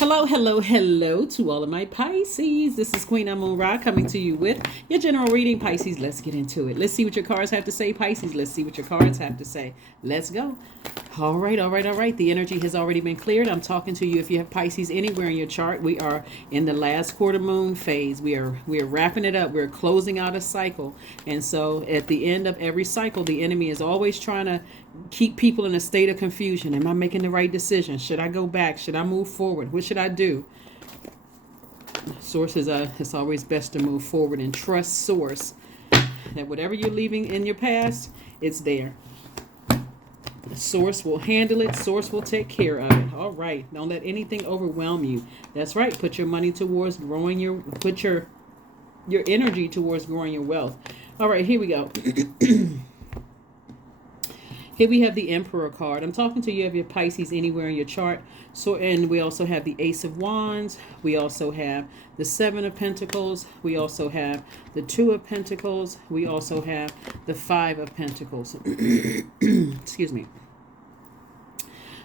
Hello, hello, hello to all of my Pisces. This is Queen Amun Ra coming to you with your general reading, Pisces. Let's get into it. Let's see what your cards have to say, Pisces. Let's see what your cards have to say. Let's go. All right, all right, all right. The energy has already been cleared. I'm talking to you. If you have Pisces anywhere in your chart, we are in the last quarter moon phase. We are wrapping it up. We're closing out a cycle. And so at the end of every cycle, the enemy is always trying to keep people in a state of confusion. Am I making the right decision? Should I go back? Should I move forward? What should I do? Source is it's always best to move forward and trust source. That whatever you're leaving in your past, it's there. Source will handle it. Source will take care of it. All right. Don't let anything overwhelm you. That's right. Put your money towards growing put your energy towards growing your wealth. All right, here we go. Here we have the Emperor card. I'm talking to you of your Pisces anywhere in your chart. So, and we also have the Ace of Wands. We also have the Seven of Pentacles. We also have the Two of Pentacles. We also have the Five of Pentacles. Excuse me.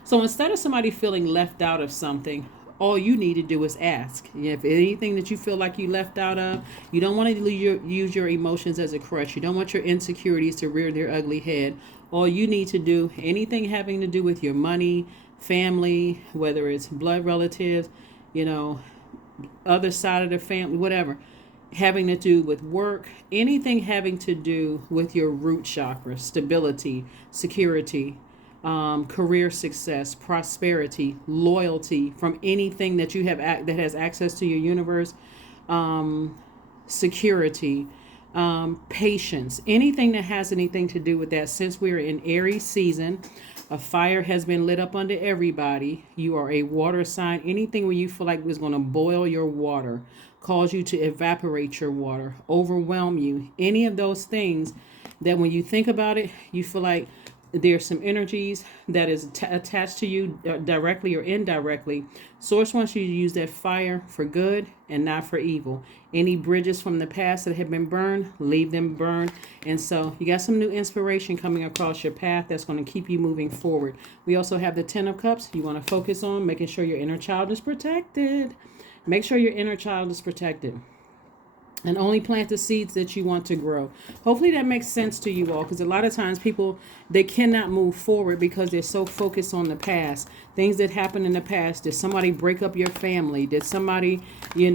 So instead of somebody feeling left out of something, all you need to do is ask. If anything that you feel like you left out of, you don't want to use your emotions as a crutch. You don't want your insecurities to rear their ugly head. All you need to do, anything having to do with your money, family, whether it's blood relatives, other side of the family, whatever, having to do with work, anything having to do with your root chakra, stability, security, career success, prosperity, loyalty from anything that you have that has access to your universe, security, patience, anything that has anything to do with that. Since we're in Aries season, a fire has been lit up under everybody. You are a water sign. Anything where you feel like was going to boil your water, cause you to evaporate your water, overwhelm you, any of those things that when you think about it, you feel like there's some energies that is attached to you directly or indirectly. Source wants you to use that fire for good and not for evil. Any bridges from the past that have been burned, leave them burned. And so you got some new inspiration coming across your path that's going to keep you moving forward. We also have the Ten of Cups. You want to focus on making sure your inner child is protected. Make sure your inner child is protected. And only plant the seeds that you want to grow. Hopefully that makes sense to you all, because a lot of times people, they cannot move forward because they're so focused on the past. Things that happened in the past. Did somebody break up your family? Did somebody, did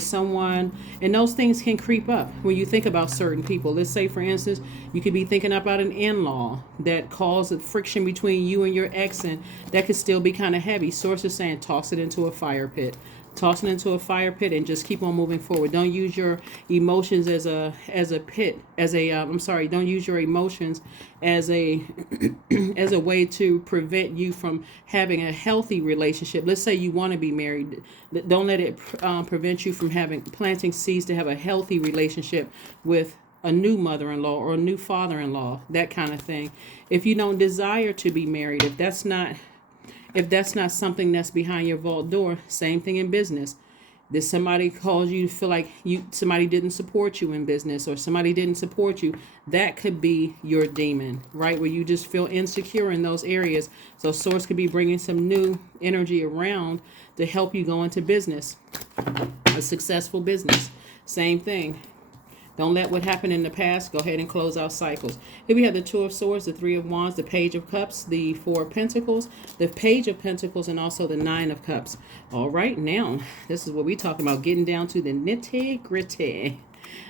someone, and those things can creep up when you think about certain people. Let's say, for instance, you could be thinking about an in-law that caused a friction between you and your ex, and that could still be kind of heavy. Source is saying toss it into a fire pit. Toss it into a fire pit and just keep on moving forward. Don't use your emotions as a pit, don't use your emotions as a as a way to prevent you from having a healthy relationship. Let's say you want to be married. Don't let it prevent you from planting seeds to have a healthy relationship with a new mother-in-law or a new father-in-law, that kind of thing. If you don't desire to be married, if that's not something that's behind your vault door, same thing in business. Did somebody cause you to feel like somebody didn't support you in business, or somebody didn't support you? That could be your demon, right? Where you just feel insecure in those areas. So source could be bringing some new energy around to help you go into business, a successful business. Same thing. Don't let what happened in the past go ahead and close out cycles. Here we have the Two of Swords, the Three of Wands, the Page of Cups, the Four of Pentacles, the Page of Pentacles, and also the Nine of Cups. All right, now, this is what we're talking about, getting down to the nitty-gritty.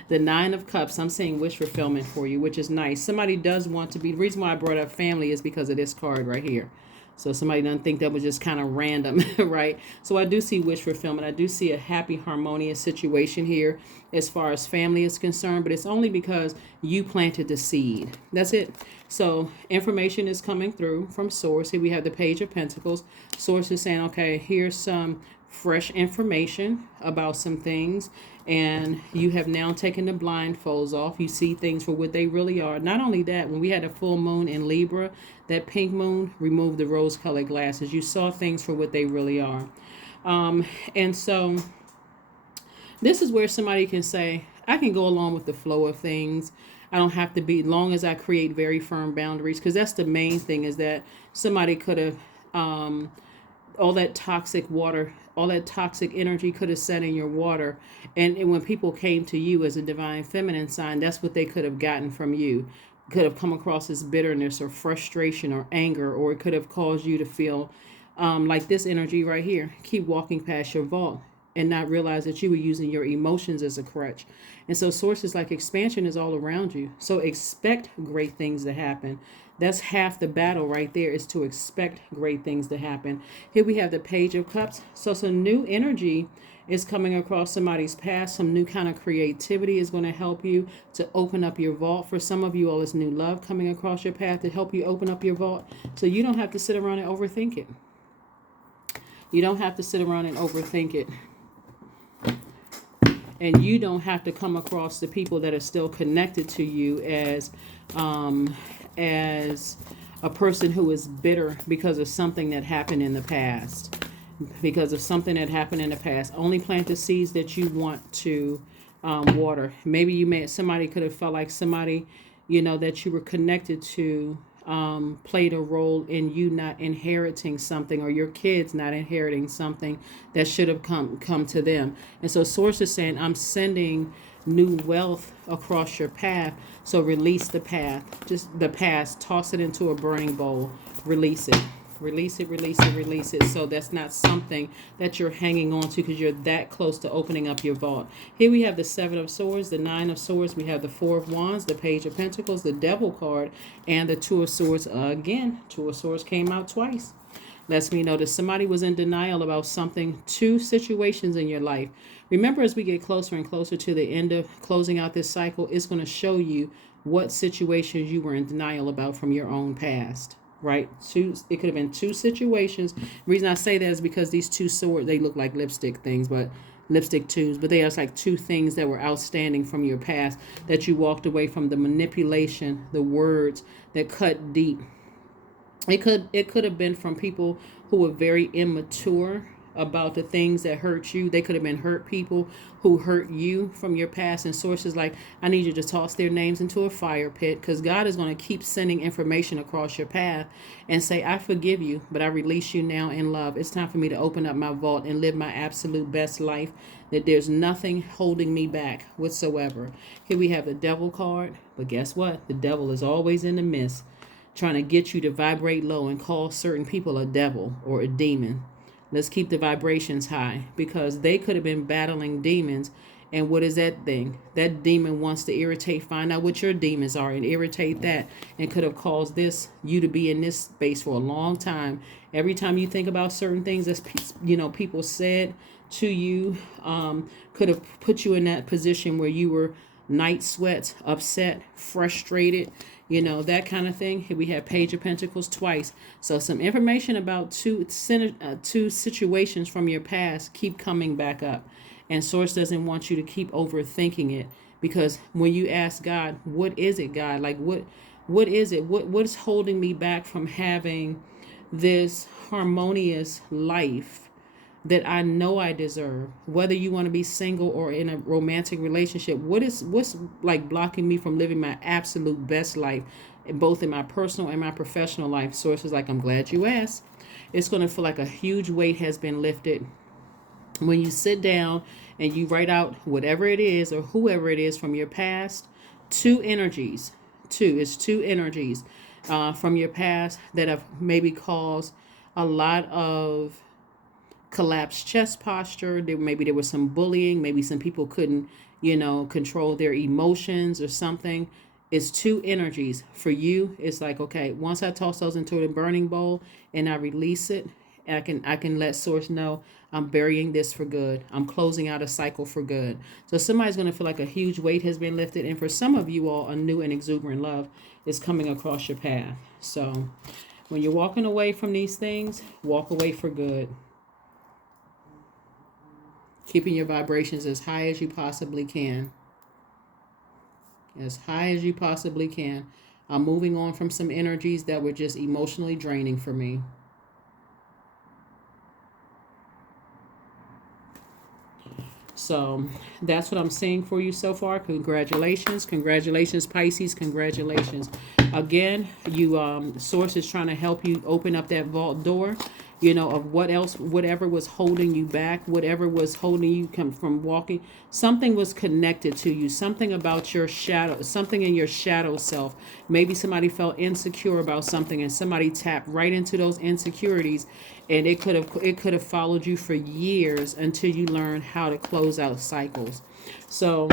The Nine of Cups, I'm saying wish fulfillment for you, which is nice. Somebody does want to be, the reason why I brought up family is because of this card right here. So somebody doesn't think that was just kind of random, right? So I do see wish fulfillment. I do see a happy, harmonious situation here as far as family is concerned, but it's only because you planted the seed. That's it. So information is coming through from source. Here we have the Page of Pentacles. Source is saying, okay, here's some fresh information about some things, and you have now taken the blindfolds off. You see things for what they really are. Not only that, when we had a full moon in Libra, that pink moon removed the rose-colored glasses. You saw things for what they really are. And so this is where somebody can say, I can go along with the flow of things. I don't have to be, long as I create very firm boundaries, because that's the main thing, is that somebody could have all that toxic water, all that toxic energy could have set in your water. And when people came to you as a divine feminine sign, that's what they could have gotten from you. Could have come across as bitterness or frustration or anger, or it could have caused you to feel like this energy right here. Keep walking past your vault and not realize that you were using your emotions as a crutch. And so sources like expansion is all around you. So expect great things to happen. That's half the battle right there, is to expect great things to happen. Here we have the Page of Cups. So some new energy is coming across somebody's past. Some new kind of creativity is going to help you to open up your vault. For some of you all, it's new love coming across your path to help you open up your vault. So you don't have to sit around and overthink it. You don't have to sit around and overthink it. And you don't have to come across the people that are still connected to you as a person who is bitter because of something that happened in the past. Because of something that happened in the past. Only plant the seeds that you want to water. Maybe somebody could have felt like somebody, that you were connected to played a role in you not inheriting something, or your kids not inheriting something that should have come to them. And so source is saying, I'm sending new wealth across your path. So release the path, just the past, toss it into a burning bowl, release it. Release it, release it, release it. So that's not something that you're hanging on to because you're that close to opening up your vault. Here we have the Seven of Swords, the Nine of Swords. We have the Four of Wands, the Page of Pentacles, the Devil card, and the Two of Swords. Again, Two of Swords came out twice. Lets me know that somebody was in denial about something, two situations in your life. Remember, as we get closer and closer to the end of closing out this cycle, it's going to show you what situations you were in denial about from your own past. Right? It could have been two situations. The reason I say that is because these two swords, they look like lipstick things, but lipstick twos, but they are like two things that were outstanding from your past that you walked away from. The manipulation, the words that cut deep. It could have been from people who were very immature about the things that hurt you. They could have been hurt people who hurt you from your past. And sources like, I need you to toss their names into a fire pit, because God is going to keep sending information across your path and say, I forgive you, but I release you now in love. It's time for me to open up my vault and live my absolute best life, that there's nothing holding me back whatsoever. Here we have the Devil card, but guess what? The devil is always in the midst, trying to get you to vibrate low and call certain people a devil or a demon. Let's keep the vibrations high, because they could have been battling demons. And what is that thing? That demon wants to irritate, find out what your demons are and irritate that, and could have caused you to be in this space for a long time. Every time you think about certain things that people said to you, could have put you in that position where you were night sweats, upset, frustrated, that kind of thing. Here we have Page of Pentacles twice. So some information about two situations from your past keep coming back up. And Source doesn't want you to keep overthinking it, because when you ask God, what is it, God? Like, what is it? What's holding me back from having this harmonious life that I know I deserve? Whether you want to be single or in a romantic relationship, what's like blocking me from living my absolute best life, both in my personal and my professional life? Source is like, I'm glad you asked. It's going to feel like a huge weight has been lifted when you sit down and you write out whatever it is or whoever it is from your past. Two energies from your past that have maybe caused a lot of collapsed chest posture. Maybe there was some bullying. Maybe some people couldn't, control their emotions or something. It's two energies. For you, it's like, okay, once I toss those into the burning bowl and I release it, I can let Source know I'm burying this for good. I'm closing out a cycle for good. So somebody's going to feel like a huge weight has been lifted. And for some of you all, a new and exuberant love is coming across your path. So when you're walking away from these things, walk away for good. Keeping your vibrations as high as you possibly can. As high as you possibly can. I'm moving on from some energies that were just emotionally draining for me. So that's what I'm seeing for you so far. Congratulations. Congratulations, Pisces. Congratulations. Again, Source is trying to help you open up that vault door. of what else, whatever was holding you back, whatever was holding you from walking. Something was connected to you, something about your shadow, something in your shadow self. Maybe somebody felt insecure about something and somebody tapped right into those insecurities, and it could have followed you for years until you learn how to close out cycles. So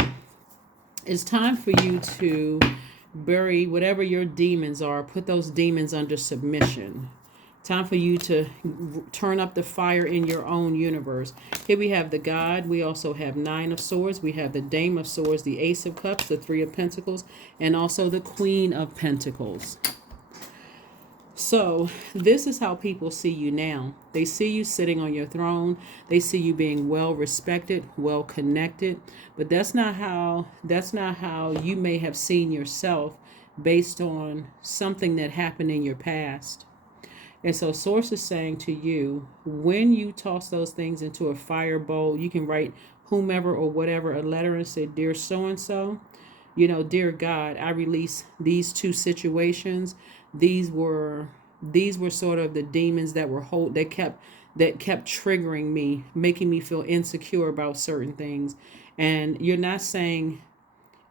it's time for you to bury whatever your demons are, put those demons under submission. Time for you to turn up the fire in your own universe. Here we have the God. We also have Nine of Swords. We have the Dame of Swords, the Ace of Cups, the Three of Pentacles, and also the Queen of Pentacles. So this is how people see you now. They see you sitting on your throne. They see you being well respected, well connected. But that's not how you may have seen yourself based on something that happened in your past. And so Source is saying to you, when you toss those things into a fire bowl, you can write whomever or whatever a letter and say, "Dear so-and-so, dear God, I release these two situations. These were sort of the demons that kept triggering me, making me feel insecure about certain things." And you're not saying,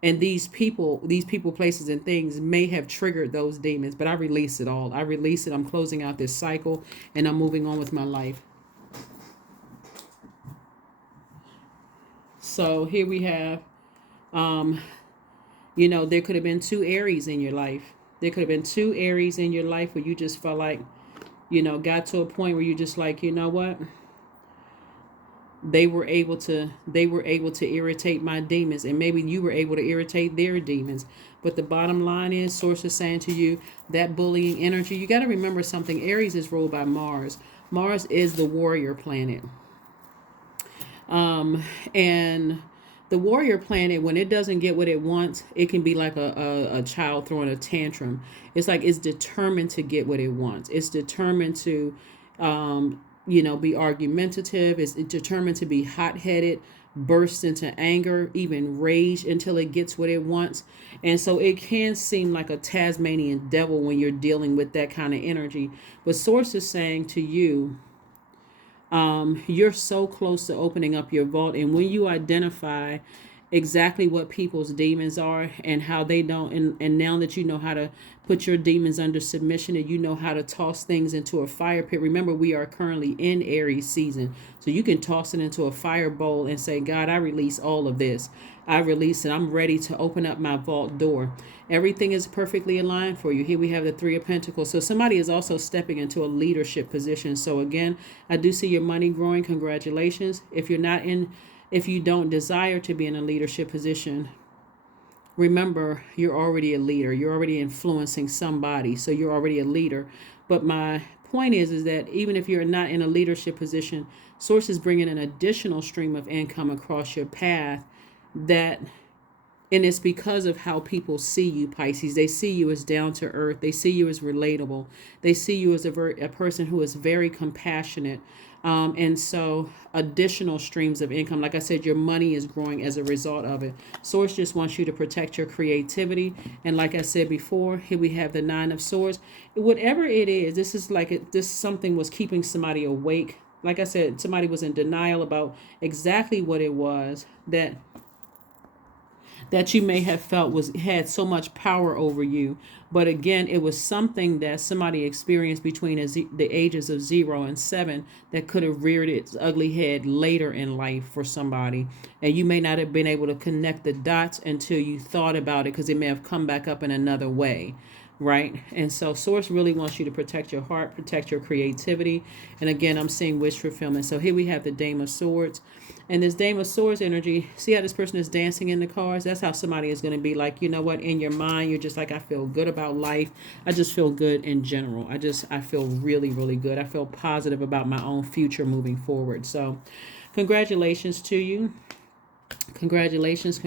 and these people, places, and things may have triggered those demons, but I release it all. I release it. I'm closing out this cycle, and I'm moving on with my life. So here we have, there could have been two Aries in your life. There could have been two Aries in your life where you just felt like, got to a point where you just like, you know what? They were able to irritate my demons, and maybe you were able to irritate their demons. But the bottom line is, Source is saying to you, that bullying energy, you got to remember something. Aries is ruled by Mars. Mars is the warrior planet. And the warrior planet, when it doesn't get what it wants, it can be like a child throwing a tantrum. It's like it's determined to get what it wants. It's determined to be argumentative. It's determined to be hot-headed, burst into anger, even rage until it gets what it wants. And so it can seem like a Tasmanian devil when you're dealing with that kind of energy. But Source is saying to you, you're so close to opening up your vault. And when you identify exactly what people's demons are and how they don't, and now that you know how to put your demons under submission and you know how to toss things into a fire pit. Remember, we are currently in Aries season, so you can toss it into a fire bowl and say, God, I release all of this. I release it. I'm ready to open up my vault door. Everything is perfectly aligned for you. Here we have the Three of Pentacles. So somebody is also stepping into a leadership position. So again, I do see your money growing. Congratulations. If you don't desire to be in a leadership position, remember, you're already a leader. You're already influencing somebody. So you're already a leader. But my point is that even if you're not in a leadership position, Source is bringing an additional stream of income across your path and it's because of how people see you, Pisces. They see you as down to earth. They see you as relatable. They see you as a person who is very compassionate. And so additional streams of income. Like I said, your money is growing as a result of it. Source just wants you to protect your creativity. And like I said before, here we have the Nine of Swords. Whatever it is, this is like this something was keeping somebody awake. Like I said, somebody was in denial about exactly what it was that you may have felt had so much power over you. But again, it was something that somebody experienced between the ages of 0 and 7 that could have reared its ugly head later in life for somebody. And you may not have been able to connect the dots until you thought about it, because it may have come back up in another way. Right? And so Source really wants you to protect your heart, protect your creativity. And again, I'm seeing wish fulfillment. So here we have the Dame of Swords. And this Dame of Swords energy, see how this person is dancing in the cars? That's how somebody is going to be like, you know what, in your mind, you're just like, I feel good about life. I just feel good in general. I feel really, really good. I feel positive about my own future moving forward. So congratulations to you. Congratulations.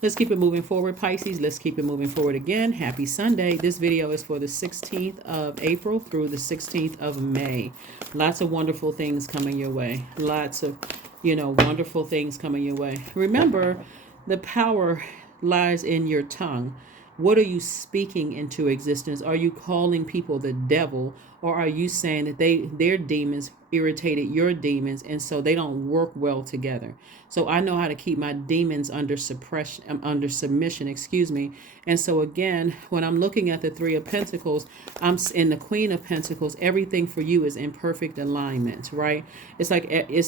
Let's keep it moving forward, Pisces. Let's keep it moving forward again. Happy Sunday. This video is for the 16th of April through the 16th of May. Lots of wonderful things coming your way. Lots of, wonderful things coming your way. Remember, the power lies in your tongue. What are you speaking into existence? Are you calling people the devil, or are you saying that their demons irritated your demons and so they don't work well together? So I know how to keep my demons under suppression, under submission, excuse me. And so again, when I'm looking at the 3 of Pentacles, I'm in the Queen of Pentacles. Everything for you is in perfect alignment, right? It's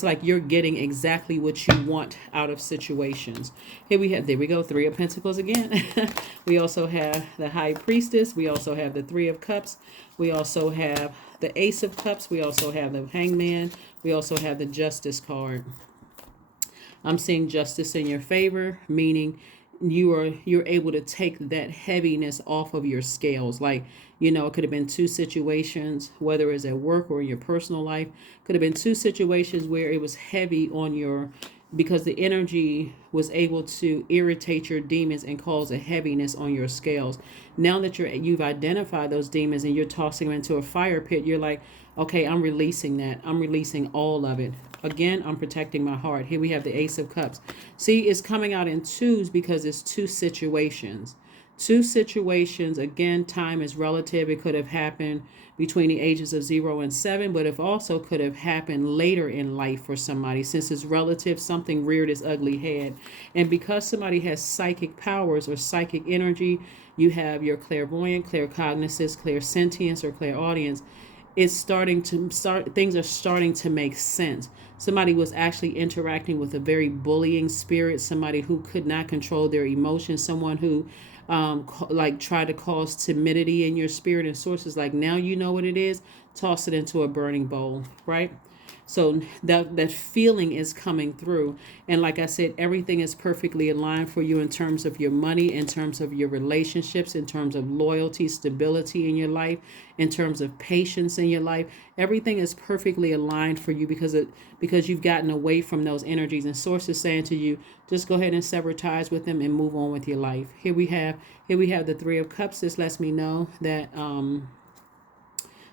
like you're getting exactly what you want out of situations. There we go, 3 of Pentacles again. We also have the High Priestess. We also have the 3 of Cups. We also have the Ace of Cups. We also have the Hangman. We also have the Justice card. I'm seeing justice in your favor, meaning you're able to take that heaviness off of your scales. Like, it could have been 2 situations, whether it's at work or in your personal life. Could have been 2 situations where it was heavy on your, because the energy was able to irritate your demons and cause a heaviness on your scales. Now that you've identified those demons and you're tossing them into a fire pit, you're like, okay, I'm releasing that. I'm releasing all of it. Again, I'm protecting my heart. Here we have the Ace of Cups. See, it's coming out in twos because it's 2 situations. 2 situations. Again, time is relative. It could have happened between the ages of 0 and 7, but it also could have happened later in life for somebody. Since it's relative, something reared its ugly head. And because somebody has psychic powers or psychic energy, you have your clairvoyant, claircognizance, clairsentience, or clairaudience. Things are starting to make sense. Somebody was actually interacting with a very bullying spirit, somebody who could not control their emotions, someone who tried to cause timidity in your spirit, and sources like, now you know what it is, toss it into a burning bowl, right? So that feeling is coming through. And like I said, everything is perfectly aligned for you in terms of your money, in terms of your relationships, in terms of loyalty, stability in your life, in terms of patience in your life. Everything is perfectly aligned for you because you've gotten away from those energies, and source is saying to you, just go ahead and sever ties with them and move on with your life. Here we have the 3 of Cups. This lets me know that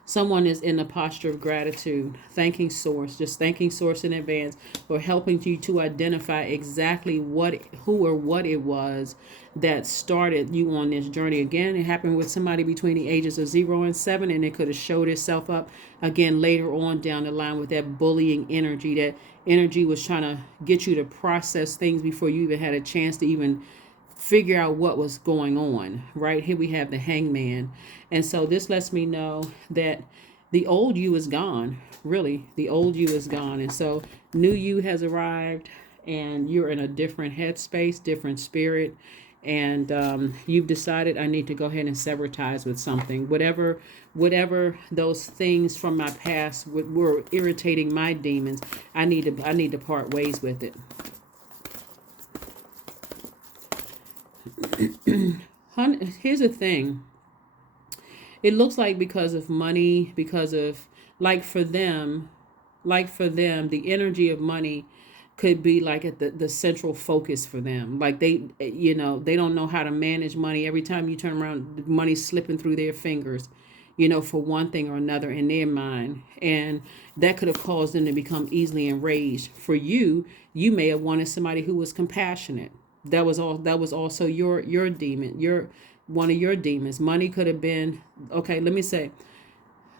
someone is in a posture of gratitude, thanking source, just thanking source in advance for helping you to identify exactly who or what it was that started you on this journey. Again, it happened with somebody between the ages of 0 and 7, and it could have showed itself up again later on down the line with that bullying energy. That energy was trying to get you to process things before you even had a chance to even figure out what was going on. Right here we have the Hangman. And so this lets me know that the old you is gone. Really, the old you is gone. And so new you has arrived, and you're in a different headspace, different spirit. And you've decided, I need to go ahead and sever ties with something. Whatever those things from my past were irritating my demons, I need to part ways with it. Here's the thing. It looks like because of money, because of, like for them, the energy of money could be like at the central focus for them. Like they don't know how to manage money. Every time you turn around, money's slipping through their fingers, for one thing or another in their mind. And that could have caused them to become easily enraged. For you, you may have wanted somebody who was compassionate. That was also your demon, one of your demons. Money could have been, okay, let me say,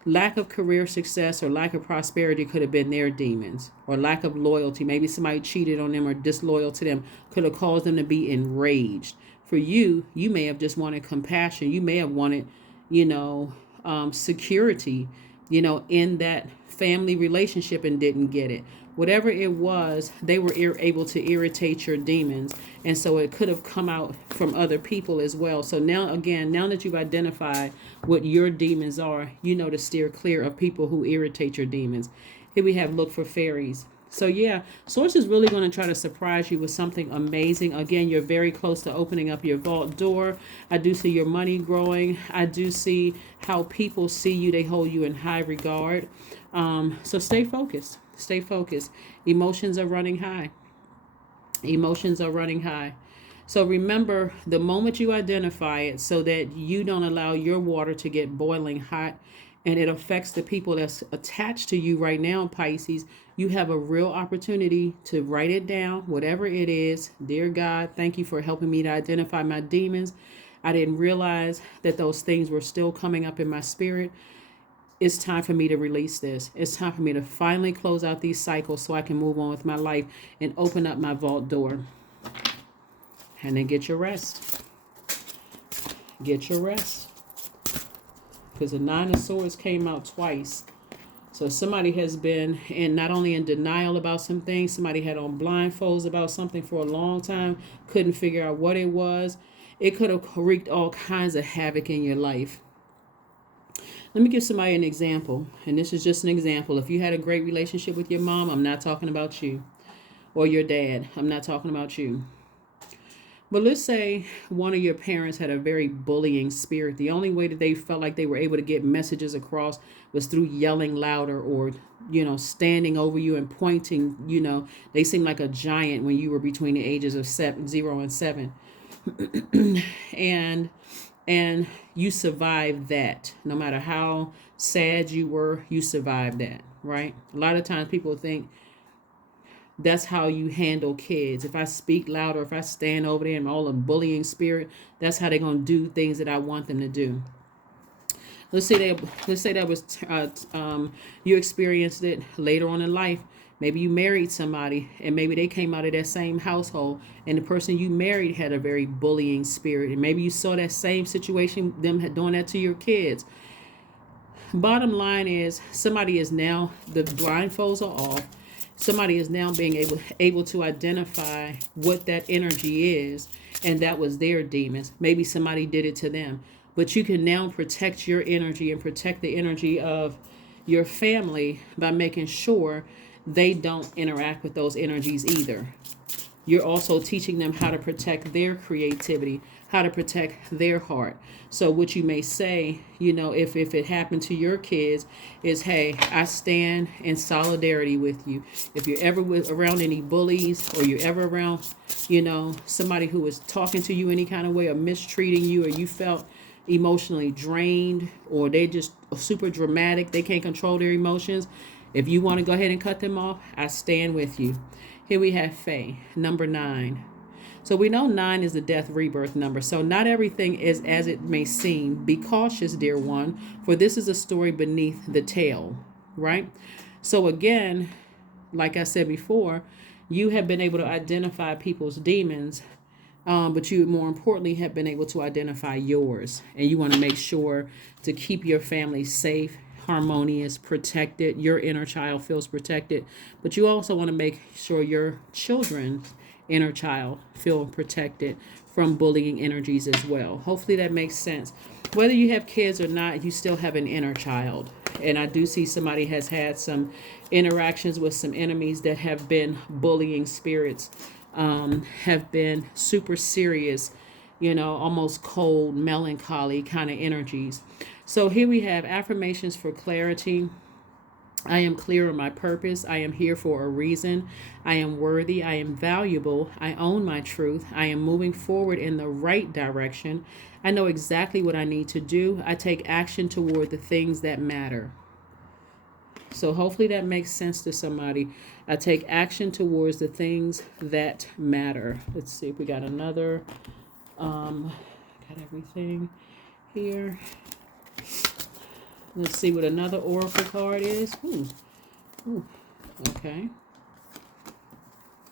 lack of career success or lack of prosperity could have been their demons, or lack of loyalty. Maybe somebody cheated on them or disloyal to them could have caused them to be enraged. For you, you may have just wanted compassion. You may have wanted, security, in that family relationship, and didn't get it. Whatever it was, they were able to irritate your demons. And so it could have come out from other people as well. So now that you've identified what your demons are, to steer clear of people who irritate your demons. Here we have look for fairies. So yeah, source is really going to try to surprise you with something amazing. Again, you're very close to opening up your vault door. I do see your money growing. I do see how people see you. They hold you in high regard. So stay focused. Stay focused. Emotions are running high. Emotions are running high. So remember, the moment you identify it, so that you don't allow your water to get boiling hot and it affects the people that's attached to you right now, Pisces, you have a real opportunity to write it down, whatever it is. Dear God, thank you for helping me to identify my demons. I didn't realize that those things were still coming up in my spirit. It's time for me to release this. It's time for me to finally close out these cycles so I can move on with my life and open up my vault door. And then get your rest. Get your rest. Because the Nine of Swords came out twice. So somebody has been not only in denial about some things, somebody had on blindfolds about something for a long time, couldn't figure out what it was. It could have wreaked all kinds of havoc in your life. Let me give somebody an example, and this is just an example. If you had a great relationship with your mom, I'm not talking about you, or your dad, I'm not talking about you. But let's say one of your parents had a very bullying spirit. The only way that they felt like they were able to get messages across was through yelling louder or, standing over you and pointing. They seemed like a giant when you were between the ages of 0 and 7. and you survived that. No matter how sad you were, you survived that, right? A lot of times people think that's how you handle kids. If I speak louder, if I stand over there and all the bullying spirit, that's how they're going to do things that I want them to do. Let's say that was you experienced it later on in life. Maybe you married somebody and maybe they came out of that same household and the person you married had a very bullying spirit. And maybe you saw that same situation, them doing that to your kids. Bottom line is somebody is now, the blindfolds are off. Somebody is now being able to identify what that energy is, and that was their demons. Maybe somebody did it to them. But you can now protect your energy and protect the energy of your family by making sure they don't interact with those energies either. You're also teaching them how to protect their creativity, how to protect their heart. So what you may say, if it happened to your kids is, hey, I stand in solidarity with you. If you're ever around any bullies or you're ever around, somebody who is talking to you any kind of way or mistreating you, or you felt emotionally drained, or they just super dramatic, they can't control their emotions. If you want to go ahead and cut them off, I stand with you. Here we have Faye, number 9. So we know 9 is the death rebirth number. So not everything is as it may seem. Be cautious, dear one, for this is a story beneath the tale, right? So again, like I said before, you have been able to identify people's demons, but you more importantly have been able to identify yours. And you want to make sure to keep your family safe, harmonious, protected. Your inner child feels protected, but you also want to make sure your children's inner child feel protected from bullying energies as well. Hopefully that makes sense. Whether you have kids or not, you still have an inner child. And I do see somebody has had some interactions with some enemies that have been bullying spirits, have been super serious, almost cold, melancholy kind of energies. So here we have affirmations for clarity. I am clear on my purpose. I am here for a reason. I am worthy. I am valuable. I own my truth. I am moving forward in the right direction. I know exactly what I need to do. I take action toward the things that matter. So hopefully that makes sense to somebody. I take action towards the things that matter. Let's see if we got another. Got everything here. Let's see what another oracle card is. Ooh. Okay.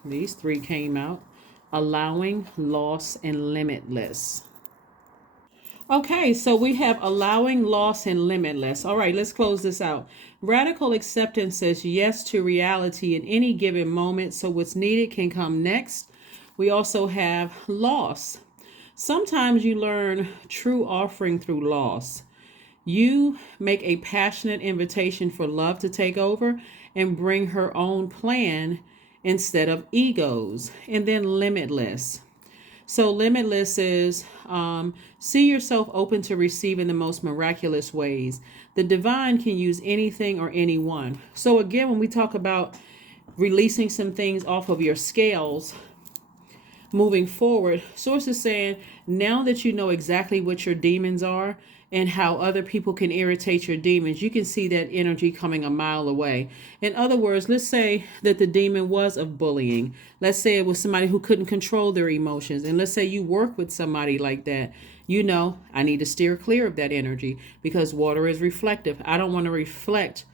These 3 came out. Allowing, loss, and limitless. Okay, so we have allowing, loss, and limitless. All right, let's close this out. Radical acceptance says yes to reality in any given moment, so what's needed can come next. We also have loss. Sometimes you learn true offering through loss. You make a passionate invitation for love to take over and bring her own plan instead of egos. And then limitless. So limitless is see yourself open to receiving the most miraculous ways. The divine can use anything or anyone. So again, when we talk about releasing some things off of your scales, moving forward, Source is saying, now that you know exactly what your demons are and how other people can irritate your demons, you can see that energy coming a mile away. In other words, let's say that the demon was of bullying. Let's say it was somebody who couldn't control their emotions. And let's say you work with somebody like that. You know, I need to steer clear of that energy because water is reflective. I don't want to reflect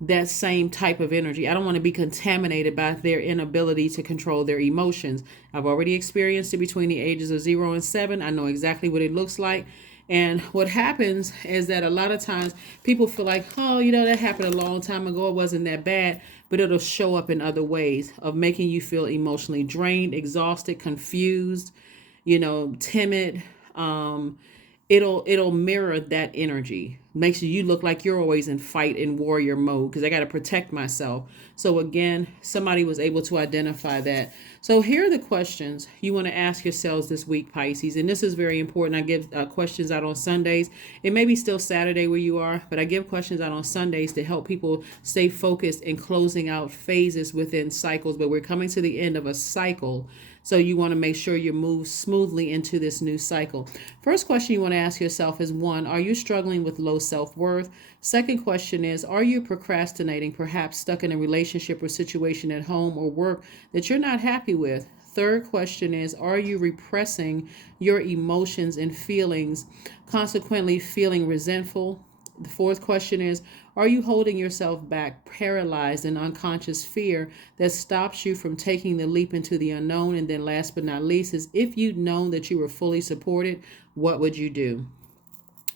that same type of energy. I don't want to be contaminated by their inability to control their emotions. I've already experienced it between the ages of 0 and 7. I know exactly what it looks like. And what happens is that a lot of times people feel like, oh, that happened a long time ago. It wasn't that bad. But it'll show up in other ways of making you feel emotionally drained, exhausted, confused, timid. It'll mirror that energy. Makes you look like you're always in fight and warrior mode because I got to protect myself. So again, somebody was able to identify that. So here are the questions you want to ask yourselves this week, Pisces. And this is very important. I give questions out on Sundays. It may be still Saturday where you are, but I give questions out on Sundays to help people stay focused in closing out phases within cycles. But we're coming to the end of a cycle. So you want to make sure you move smoothly into this new cycle. First question you want to ask yourself is 1, are you struggling with low self-worth? Second question is, are you procrastinating, perhaps stuck in a relationship or situation at home or work that you're not happy with? Third question is, are you repressing your emotions and feelings, consequently feeling resentful? The fourth question is, are you holding yourself back, paralyzed in unconscious fear that stops you from taking the leap into the unknown? And then last but not least is, if you'd known that you were fully supported, what would you do?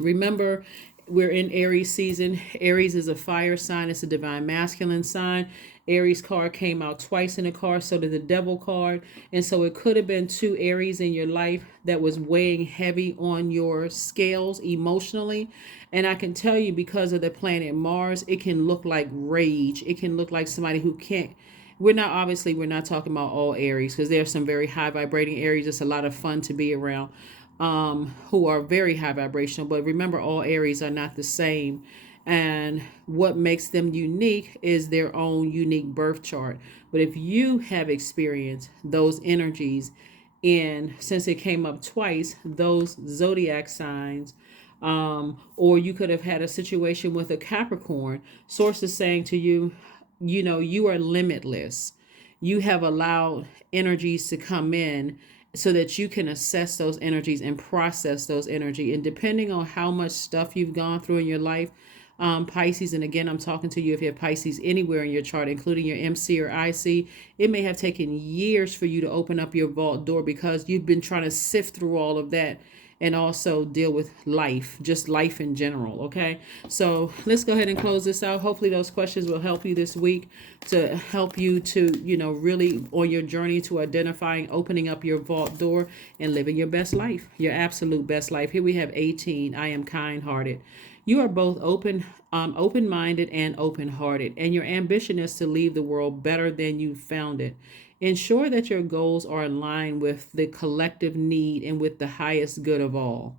Remember, we're in Aries season. Aries is a fire sign. It's a divine masculine sign. Aries card came out twice in the card, so did the devil card. And so it could have been 2 Aries in your life that was weighing heavy on your scales emotionally. And I can tell you, because of the planet Mars, it can look like rage. It can look like somebody who can't. We're not talking about all Aries, because there are some very high vibrating Aries. It's a lot of fun to be around, who are very high vibrational. But remember, all Aries are not the same. And what makes them unique is their own unique birth chart. But if you have experienced those energies since it came up twice, those zodiac signs, or you could have had a situation with a Capricorn, source is saying to you, you are limitless. You have allowed energies to come in so that you can assess those energies and process those energy. And depending on how much stuff you've gone through in your life, Pisces, and again, I'm talking to you if you have Pisces anywhere in your chart, including your MC or IC, it may have taken years for you to open up your vault door because you've been trying to sift through all of that and also deal with life, just life in general. Okay, so let's go ahead and close this out. Hopefully those questions will help you this week to help you to, really on your journey to identifying, opening up your vault door and living your best life, your absolute best life. Here we have 18. I am kind-hearted. You are both open-minded and open-hearted, and your ambition is to leave the world better than you found it. Ensure that your goals are in line with the collective need and with the highest good of all.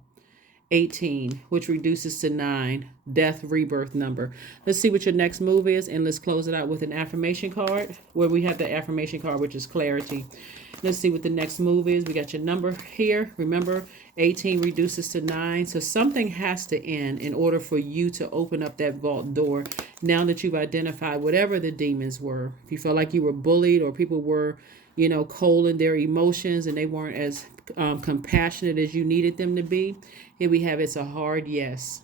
18, which reduces to 9, death rebirth number. Let's see what your next move is, and let's close it out with an affirmation card, where we have the affirmation card, which is clarity. Let's see what the next move is. We got your number here. Remember, 18 reduces to 9. So something has to end in order for you to open up that vault door. Now that you've identified whatever the demons were, if you felt like you were bullied or people were, cold in their emotions and they weren't as compassionate as you needed them to be, here we have, it's a hard yes.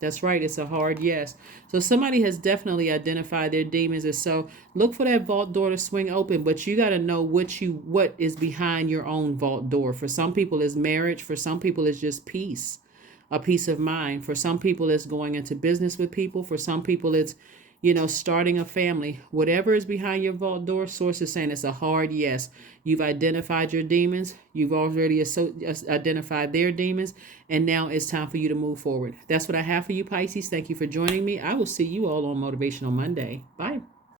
That's right. It's a hard yes. So somebody has definitely identified their demons. And so look for that vault door to swing open, but you got to know what is behind your own vault door. For some people it's marriage. For some people it's just peace, a peace of mind. For some people it's going into business with people. For some people it's, starting a family. Whatever is behind your vault door, source is saying it's a hard yes. You've identified your demons. You've already identified their demons. And now it's time for you to move forward. That's what I have for you, Pisces. Thank you for joining me. I will see you all on Motivational Monday. Bye.